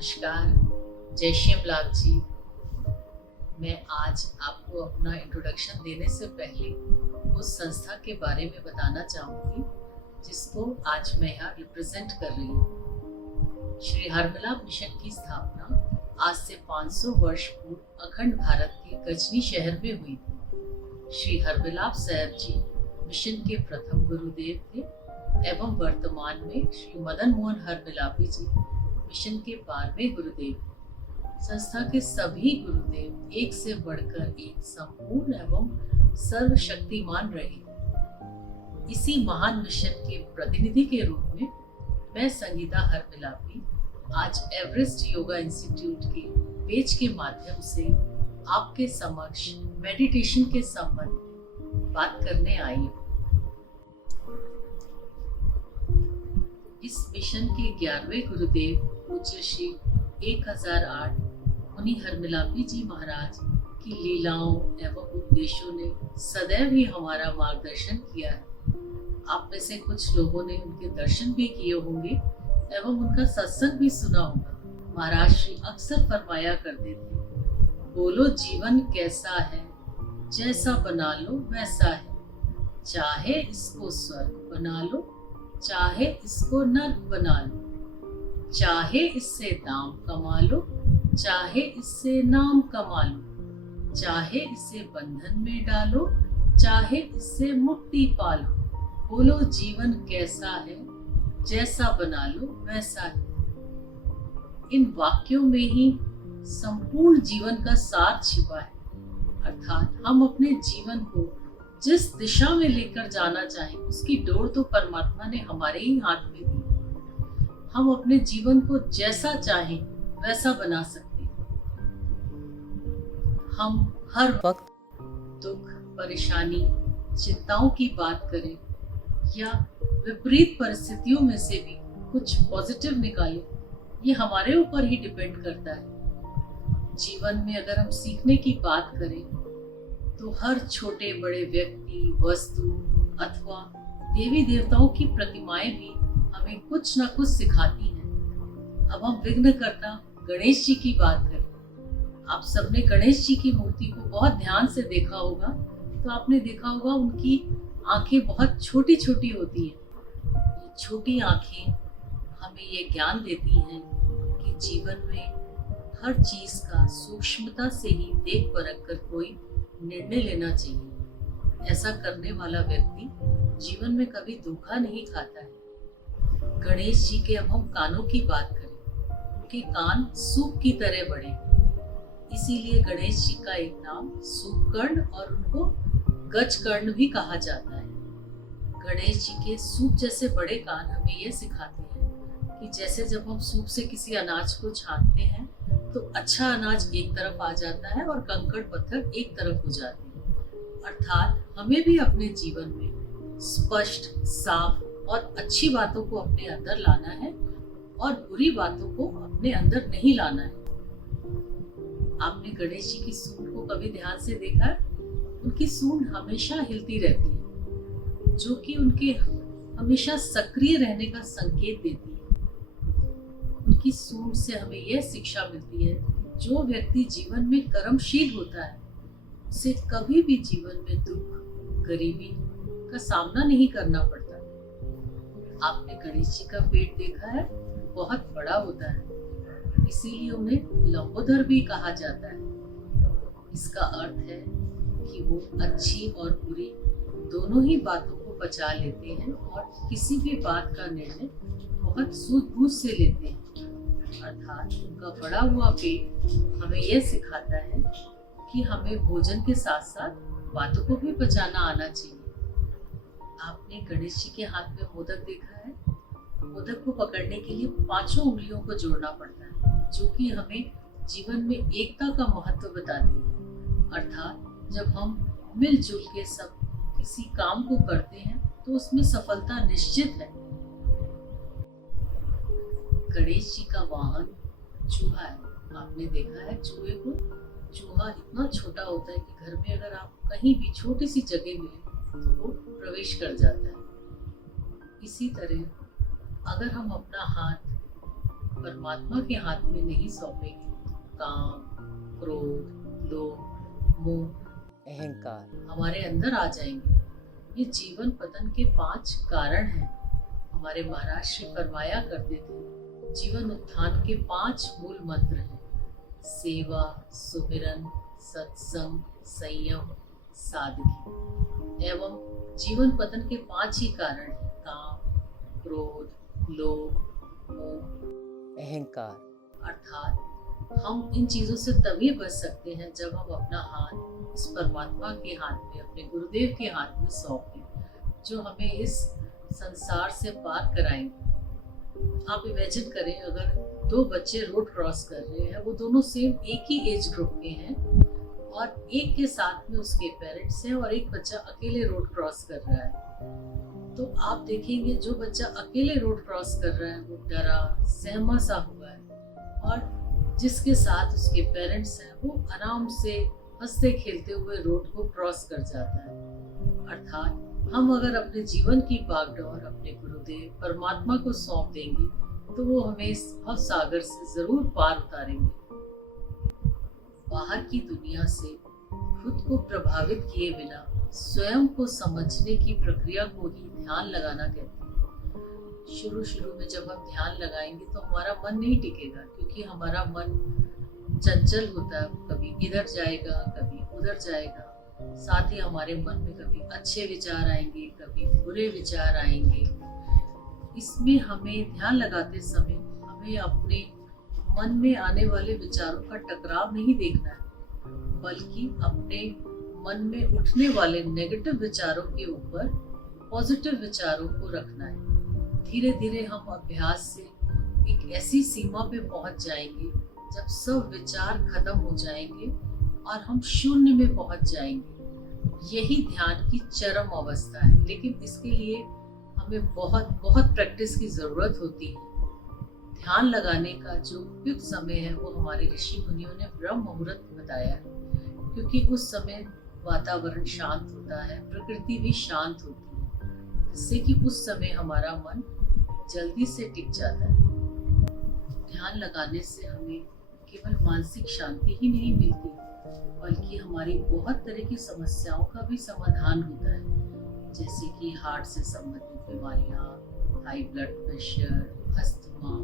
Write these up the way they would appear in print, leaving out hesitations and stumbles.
नमस्कार, जय शिवलाल जी। मैं आज आपको अपना इंट्रोडक्शन देने से पहले उस संस्था के बारे में बताना चाहूँगी जिसको आज मैं यहाँ रिप्रेजेंट कर रही हूँ। श्री हरमिलाप मिशन की स्थापना आज से 500 वर्ष पूर्व अखंड भारत के गजनी शहर में हुई थी। श्री हरमिलाप साहब जी मिशन के प्रथम गुरुदेव थे एवं वर्तमान में श्री मदन मोहन हरमिलापी जी मिशन के 12वें गुरुदेव हैं। संस्था के सभी गुरुदेव एक से बढ़कर एक संपूर्ण एवं सर्वशक्तिमान रहे। इसी महान मिशन के प्रतिनिधि के रूप में मैं संगीता हरमिलापी आज एवरेस्ट योगा इंस्टीट्यूट के पेज के माध्यम से आपके समक्ष मेडिटेशन के संबंध में बात करने आई हूँ। इस मिशन के 11वें गुरुदेव पूज्य श्री 1008 मुनि हरमिलापी जी महाराज की लीलाओं एवं उपदेशों ने सदैव ही हमारा मार्गदर्शन किया है। आप में से कुछ लोगों ने उनके दर्शन भी किए होंगे एवं उनका सत्संग भी सुना होगा। महाराज श्री अक्सर फरमाया करते थे, बोलो जीवन कैसा है, जैसा बना लो वैसा है, चाहे इसको स्वर्ग बना लो, चाहे इसको नर्क बना लो, चाहे इससे दाम कमा लो, चाहे इससे नाम कमा लो, चाहे इसे बंधन में डालो, चाहे इससे मुक्ति पालो। बोलो जीवन कैसा है, जैसा बना लो वैसा है। इन वाक्यों में ही संपूर्ण जीवन का सार छिपा है। अर्थात हम अपने जीवन को जिस दिशा में लेकर जाना चाहें उसकी डोर तो परमात्मा ने हमारे ही हाथ में दी। हम अपने जीवन को जैसा चाहें वैसा बना सकते हैं। हम हर वक्त दुख, परेशानी, चिंताओं की बात करें या विपरीत परिस्थितियों में से भी कुछ पॉजिटिव निकालें, ये हमारे ऊपर ही डिपेंड करता है। जीवन में अगर हम सीखने की बात करें तो हर छोटे बड़े व्यक्ति, वस्तु अथवा देवी देवताओं की प्रतिमाएं भी हमें कुछ ना कुछ सिखाती हैं। अब हम विघ्नकर्ता गणेश जी की बात करें। आप सबने गणेश जी की मूर्ति को बहुत ध्यान से देखा होगा, तो आपने देखा होगा उनकी आंखें बहुत छोटी छोटी होती हैं। ये छोटी आंखें हमें ये ज्ञान देती हैं कि जीवन में हर चीज का सूक्ष्मता से ही देख परख कर कोई निर्णय लेना चाहिए। ऐसा करने वाला व्यक्ति जीवन में कभी धोखा नहीं खाता है। गणेश जी के अब हम कानों की बात करें, उनके कान सूप की तरह बड़े, इसीलिए गणेश जी का एक नाम सूपकर्ण और उनको गजकर्ण भी कहा जाता है। गणेश जी के सूप जैसे बड़े कान हमें यह सिखाते हैं कि जैसे जब हम सूप से किसी अनाज को छानते हैं तो अच्छा अनाज एक तरफ आ जाता है और कंकड़ पत्थर एक तरफ हो जाते हैं। अर्थात हमें भी अपने जीवन में स्पष्ट, साफ और अच्छी बातों को अपने अंदर लाना है और बुरी बातों को अपने अंदर नहीं लाना है। आपने गणेश जी की सूंड को कभी ध्यान से देखा है? उनकी सूंड हमेशा हिलती रहती है, जो कि उनके हमेशा सक्रिय रहने का संकेत देती है। उनकी सूंड से हमें यह शिक्षा मिलती है कि जो व्यक्ति जीवन में कर्मशील होता है उसे कभी भी जीवन में दुख, गरीबी का सामना नहीं करना पड़ता। आपने गणेश जी का पेट देखा है? बहुत बड़ा होता है, इसीलिए उन्हें लंबोदर भी कहा जाता है। इसका अर्थ है कि वो अच्छी और बुरी दोनों ही बातों को बचा लेते हैं और किसी भी बात का निर्णय बहुत सूझबूझ से लेते हैं। अर्थात उनका बड़ा हुआ पेट हमें यह सिखाता है कि हमें भोजन के साथ साथ बातों को भी बचाना आना चाहिए। आपने गणेश जी के हाथ में मोदक देखा है? मोदक को पकड़ने के लिए 5 उंगलियों को जोड़ना पड़ता है, जो कि हमें जीवन में एकता का महत्व बताती है। अर्थात जब हम मिलजुल के सब किसी काम को करते हैं तो उसमें सफलता निश्चित है। गणेश जी का वाहन चूहा है। आपने देखा है चूहे को? चूहा इतना छोटा होता है कि घर में अगर आप कहीं भी छोटी सी जगह मिले तो वो प्रवेश कर जाता है। इसी तरह अगर हम अपना हाथ परमात्मा के हाथ में नहीं सौंपेंगे, काम, क्रोध, लोभ, मोह, अहंकार हमारे अंदर आ जाएंगे। ये जीवन पतन के 5 कारण हैं। हमारे महाराज श्री फरमाया करते थे, जीवन उत्थान के 5 मूल मंत्र हैं: सेवा, सुमिरन, सत्संग, संयम, सादगी। एवं जीवन पतन के 5 ही कारण हैं: काम, क्रोध, लोभ, मोह, अहंकार। अर्थात हम इन चीजों से तभी बच सकते हैं जब हम अपना हाथ इस परमात्मा के हाथ में, अपने गुरुदेव के हाथ में सौंप दें, जो हमें इस संसार से पार कराएंगे। आप इमेजिन करें, अगर 2 बच्चे रोड क्रॉस कर रहे हैं, वो दोनों सेम एक ही एज ग्रुप के हैं और एक के साथ में उसके पेरेंट्स हैं और एक बच्चा अकेले रोड क्रॉस कर रहा है, तो आप देखेंगे जो बच्चा अकेले रोड क्रॉस कर रहा है वो डरा सहमा सा हुआ है, और जिसके साथ उसके पेरेंट्स हैं वो आराम से हंसते खेलते हुए रोड को क्रॉस कर जाता है। अर्थात हम अगर अपने जीवन की बागडोर अपने गुरुदेव परमात्मा को सौंप देंगे तो वो हमें इस भव सागर से जरूर पार उतारेंगे। बाहर की दुनिया से खुद को प्रभावित किए बिना स्वयं को समझने की प्रक्रिया को ही ध्यान लगाना कहते हैं। शुरू में जब हम ध्यान लगाएंगे तो हमारा मन नहीं टिकेगा, क्योंकि हमारा मन चंचल होता है, कभी इधर जाएगा कभी उधर जाएगा। साथ ही हमारे मन में कभी अच्छे विचार आएंगे, कभी बुरे विचार आएंगे। इसमें हमें ध्यान लगाते समय हमें अपने मन में आने वाले विचारों का टकराव नहीं देखना है, बल्कि अपने मन में उठने वाले नेगेटिव विचारों के ऊपर पॉजिटिव विचारों को रखना है। धीरे धीरे हम अभ्यास से एक ऐसी सीमा पे पहुंच जाएंगे जब सब विचार खत्म हो जाएंगे और हम शून्य में पहुंच जाएंगे। यही ध्यान की चरम अवस्था है, लेकिन इसके लिए हमें बहुत बहुत प्रैक्टिस की जरूरत होती है। ध्यान लगाने का जो उपयुक्त समय है वो हमारे ऋषि मुनियों ने ब्रह्म मुहूर्त बताया है, क्योंकि उस समय वातावरण शांत होता है, प्रकृति भी शांत होती है, जिससे कि उस समय हमारा मन जल्दी से टिक जाता है। ध्यान लगाने से हमें केवल मानसिक शांति ही नहीं मिलती, बल्कि हमारी बहुत तरह की समस्याओं का भी समाधान होता है, जैसे कि हार्ट से संबंधित बीमारियां, हाई ब्लड प्रेशर, अस्थमा,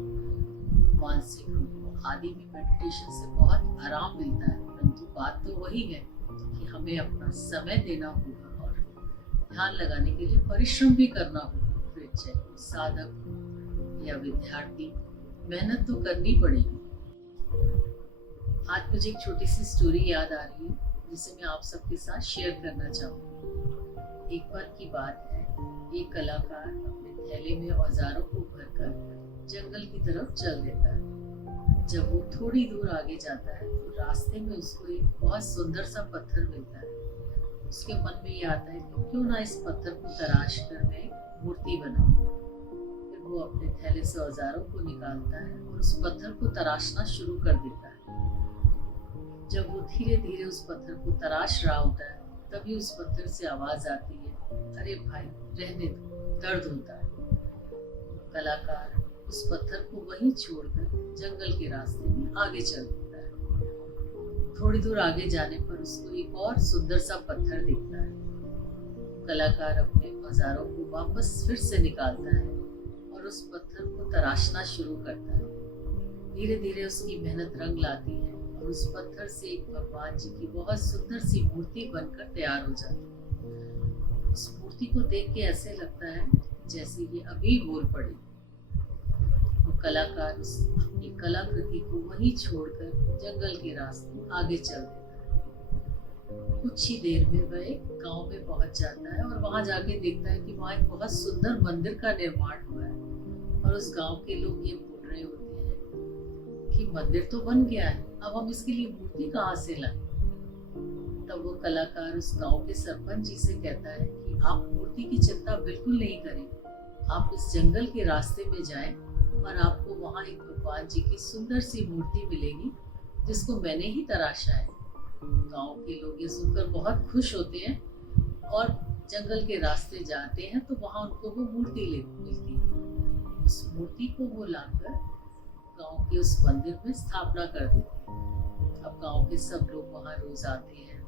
मानसिक रोग आदि में मेडिटेशन से बहुत आराम मिलता है। परंतु बात तो वही है कि हमें अपना समय देना होगा और ध्यान लगाने के लिए परिश्रम भी करना होगा। फिर चाहे साधक या विद्यार्थी, मेहनत तो करनी पड़ेगी। आज मुझे एक छोटी सी स्टोरी याद आ रही है जिसे मैं आप सबके साथ शेयर करना चाहूँगी। एक बार की बात है, एक कलाकार अपने थैले में औजारों को भरकर जंगल की तरफ चल देता है। जब वो थोड़ी दूर आगे जाता है तो रास्ते में उसको एक बहुत सुंदर सा पत्थर मिलता है। उसके मन में ये आता है कि क्यों ना इस पत्थर को तराश कर मैं एक मूर्ति बनाऊं। फिर वो अपने थैले से औजारों को निकालता है और उस पत्थर को तराशना शुरू कर देता है। जब वो धीरे धीरे उस पत्थर को तराश रहा होता है, तभी उस पत्थर से आवाज आती है, अरे भाई रहने दो, दर्द होता है। कलाकार उस पत्थर को वहीं छोड़कर जंगल के रास्ते में आगे चल देता है। थोड़ी दूर आगे जाने पर उसको एक और सुंदर सा पत्थर दिखता है। कलाकार अपने औजारों को वापस फिर से निकालता है और उस पत्थर को तराशना शुरू करता है। धीरे धीरे उसकी मेहनत रंग लाती है और उस पत्थर से एक भगवान जी की बहुत सुंदर सी मूर्ति बनकर तैयार हो जाती है। उस मूर्ति को देख के ऐसे लगता है जैसे ये अभी बोल पड़ी। वो कलाकार उस अपनी कलाकृति को वहीं छोड़कर जंगल के रास्ते आगे चल देता है। कुछ ही देर में वह एक गांव में पहुंच जाता है और वहां जाके देखता है कि वहां एक बहुत सुंदर मंदिर का निर्माण हुआ है और उस गांव के लोग ये बोल रहे होते हैं कि मंदिर तो बन गया है, अब हम इसके लिए मूर्ति कहाँ से लाएं। तब वो कलाकार उस गांव के सरपंच जी से कहता है कि आप मूर्ति की चिंता बिल्कुल नहीं करें, आप इस जंगल के रास्ते में जाएं और आपको वहां एक भगवान जी की सुंदर सी मूर्ति मिलेगी जिसको मैंने ही तराशा है। गांव के लोग ये सुनकर बहुत खुश होते हैं और जंगल के रास्ते जाते हैं तो वहां उनको वो मूर्ति मिलती है। उस मूर्ति को वो लाकर गांव के उस मंदिर में स्थापना कर देते हैं। अब गांव के सब लोग वहां रोज आते हैं,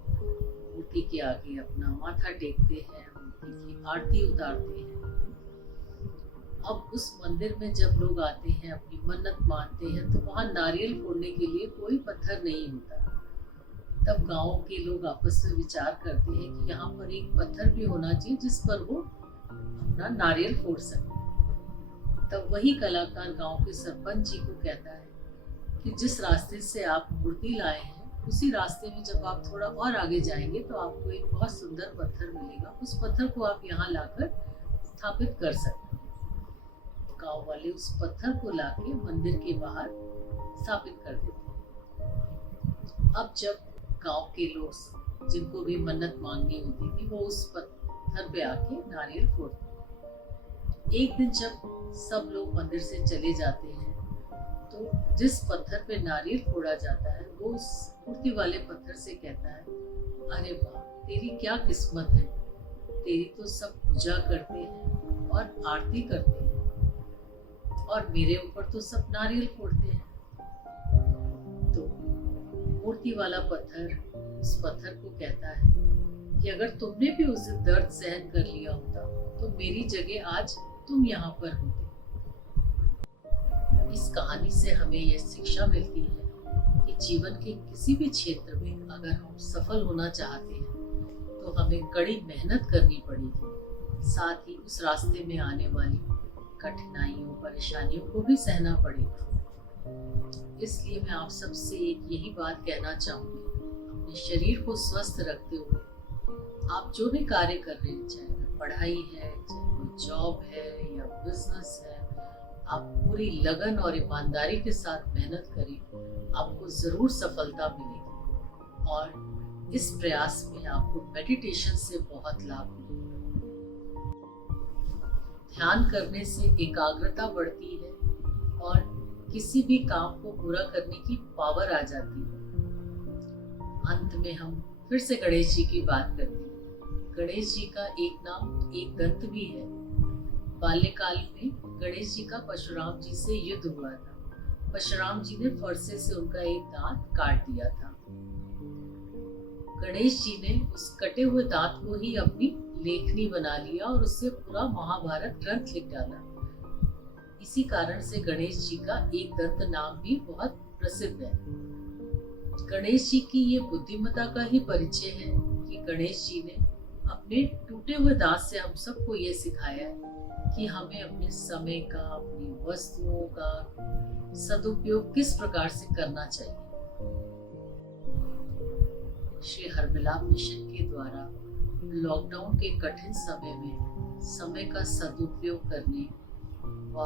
मूर्ति के आगे अपना माथा टेकते हैं, मूर्ति की आरती उतारते हैं। अब उस मंदिर में जब लोग आते हैं, अपनी मन्नत मानते हैं, तो वहां नारियल फोड़ने के लिए कोई पत्थर नहीं होता। तब गांव के लोग आपस में विचार करते हैं कि यहाँ पर एक पत्थर भी होना चाहिए जिस पर वो अपना नारियल फोड़ सके। तब वही कलाकार गांव के सरपंच जी को कहता है कि जिस रास्ते से आप मूर्ति लाए हैं, उसी रास्ते में जब आप थोड़ा और आगे जाएंगे तो आपको एक बहुत सुंदर पत्थर मिलेगा। उस पत्थर को आप यहाँ लाकर स्थापित कर सकते हैं। गांव वाले उस पत्थर को लाके मंदिर के बाहर स्थापित कर देते हैं। अब जब गांव के लोग जिनको भी मन्नत मांगनी होती थी, वो उस पत्थर पे आके नारियल फोड़ते। एक दिन जब सब लोग मंदिर से चले जाते हैं, तो जिस पत्थर पे नारियल फोड़ा जाता है, वो उस मूर्ति वाले पत्थर से कहता है, अरे वाह, तेरी क्या किस्मत है, तेरी तो सब पूजा करते हैं और आरती करते हैं, और मेरे ऊपर तो सब नारियल फोड़ते हैं। तो मूर्ति वाला पत्थर उस पत्थर को कहता है कि अगर तुमने भी उस दर्द सहन कर लिया होता तो मेरी जगह आज तुम यहाँ पर होते। इस कहानी से हमें यह शिक्षा मिलती है कि जीवन के किसी भी क्षेत्र में अगर हम सफल होना चाहते हैं तो हमें कड़ी मेहनत करनी पड़ेगी, साथ ही उस रास्ते में आने वाली कठिनाइयों परेशानियों को भी सहना पड़ेगा। इसलिए मैं आप सबसे एक यही बात कहना चाहूंगी, अपने शरीर को स्वस्थ रखते हुए आप जो भी कार्य कर रहे हैं, चाहे वो पढ़ाई है, चाहे कोई जॉब है या बिजनेस है, आप पूरी लगन और ईमानदारी के साथ मेहनत करें, आपको जरूर सफलता मिलेगी। और इस प्रयास में आपको मेडिटेशन से बहुत लाभ मिलेगा। ध्यान करने से एकाग्रता बढ़ती है और किसी भी काम को पूरा करने की पावर आ जाती है। अंत में हम फिर से गणेश जी की बात करते हैं। गणेश जी का एक नाम एक दंत भी है। बाल्यकाल में गणेश जी का परशुराम जी से युद्ध हुआ था। परशुराम जी ने फरसे से उनका एक दांत काट दिया था। गणेश जी ने उस कटे हुए दांत को ही अपनी लेखनी बना लिया और उससे पूरा महाभारत ग्रंथ लिख डाला। इसी कारण से गणेश जी का एक दंत नाम भी बहुत प्रसिद्ध है। गणेश जी की ये बुद्धिमत्ता का ही परिचय है कि गणेश जी ने अपने टूटे हुए दांत से हम सबको ये सिखाया है कि हमें अपने समय का, अपनी वस्तुओं का सदुपयोग किस प्रकार से करना चाहिए। श्री हरमिलाप मिशन के द्वारा लॉकडाउन के कठिन समय में समय का सदुपयोग करने व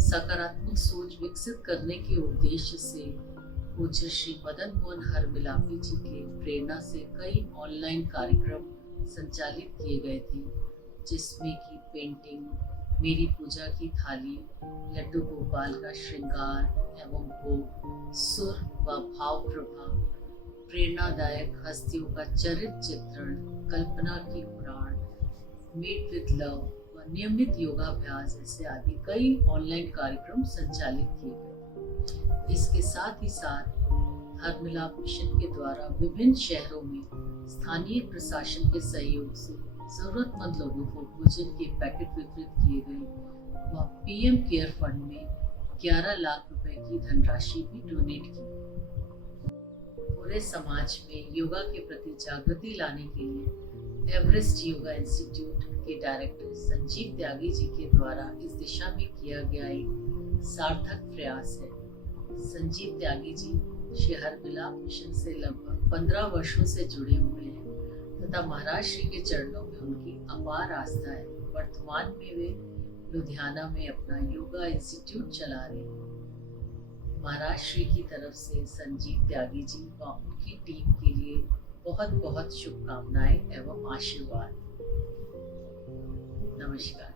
सकारात्मक सोच विकसित करने के उद्देश्य से पूज्य श्री मदन मोहन हरमिलापी जी के प्रेरणा से कई ऑनलाइन कार्यक्रम संचालित किए गए थे, जिसमें कि पेंटिंग, मेरी पूजा की थाली, लड्डू गोपाल का श्रृंगार एवं भोग, सुर व भाव प्रभा, प्रेरणादायक हस्तियों का चरित्र चित्रण, कल्पना की पुराण, मीट विद लव व नियमित योगाभ्यास ऐसे आदि कई ऑनलाइन कार्यक्रम संचालित किए गए। इसके साथ ही साथ हरमिलाप मिशन के द्वारा विभिन्न शहरों में स्थानीय प्रशासन के सहयोग से जरूरतमंद लोगों को भोजन के पैकेट वितरित किए गए व पीएम केयर फंड में 11 लाख रुपए की धनराशि भी डोनेट की। पूरे समाज में योगा के प्रति जागृति लाने के लिए एवरेस्ट योगा इंस्टीट्यूट के डायरेक्टर संजीव त्यागी जी के द्वारा इस दिशा में किया गया एक सार्थक प्रयास है। संजीव त्यागी जी श्री हरमिलाप मिशन से लगभग 15 वर्षों से जुड़े हुए हैं तथा महाराज श्री के चरणों में उनकी अपार आस्था है। वर्तमान में वे लुधियाना में अपना योगा इंस्टीट्यूट चला रहे हैं। महाराज श्री की तरफ से संजीव त्यागी जी व उनकी टीम के लिए बहुत बहुत शुभकामनाएं एवं आशीर्वाद। नमस्कार।